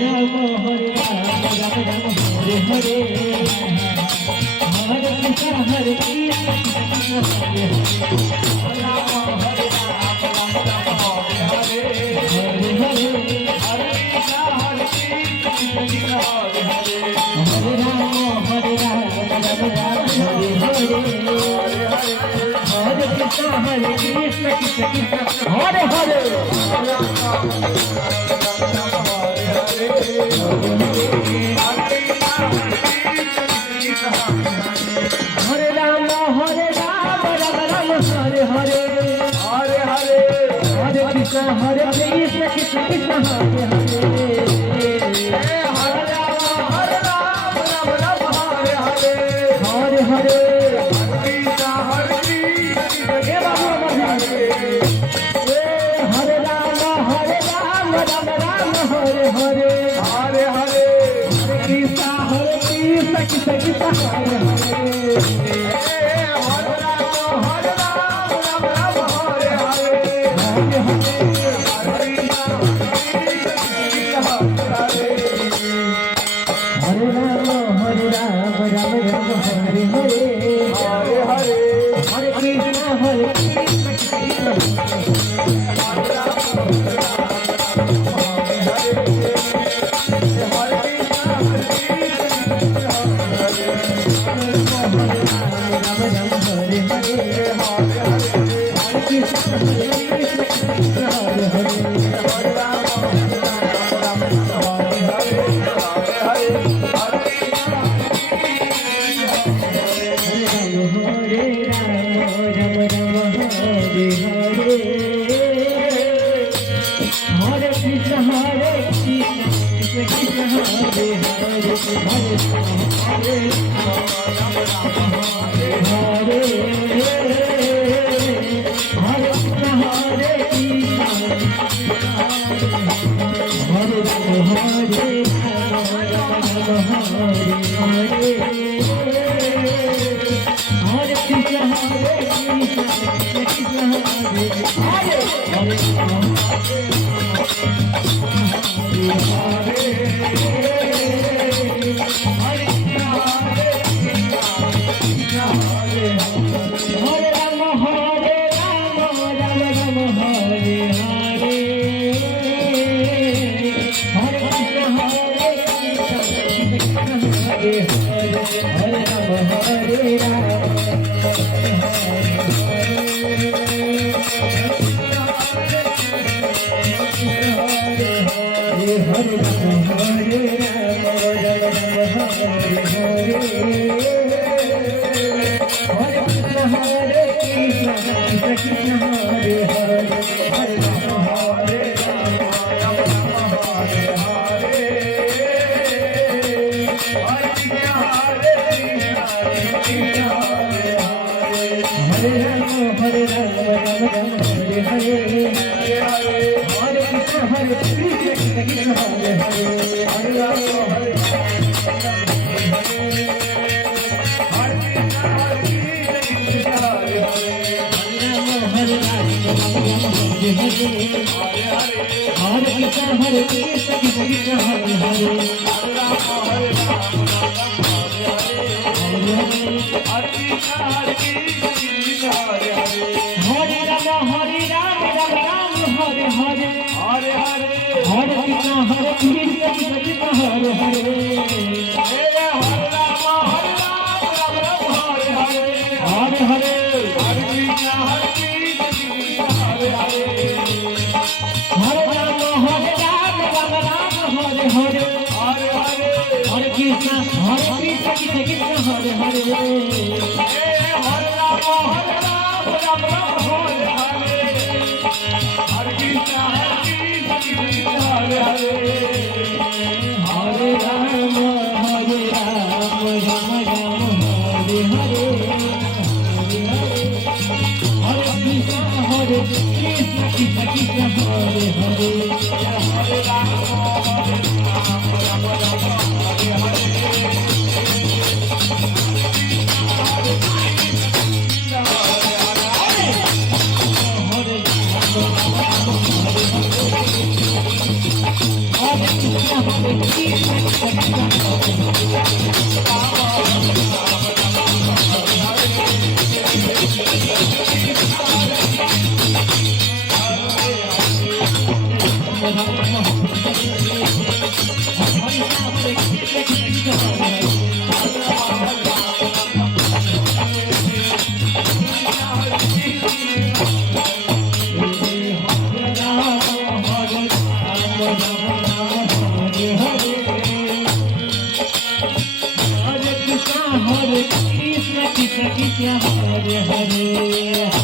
Rama Hare Rama Rama Rama Hare Hare Hare Krishna Hare Krishna Krishna Hare Hare Rama Hare Rama Rama Rama Hare Hare Hare Hare Krishna Hare Krishna Krishna Hare Hare Hare Rama Hare Rama Rama Rama Hare Hare Hare Krishna Hare Krishna Krishna Krishna Hare Hare Hare Rama Hare Rama Rama Rama Hare Hare Hare Hare Hare Krishna Hare Krishna Krishna Krishna Hare Hare Hare Rama Hare Rama Rama Rama Hare Hare Hare Hare Krishna Hare Krishna Hare Hare Hare Rama Hare Rama Rama Rama Hare Hare Hare Hare Krishna Hare Krishna Krishna Krishna Hare Hare Hare Hare Krishna, Krishna Hare Hare.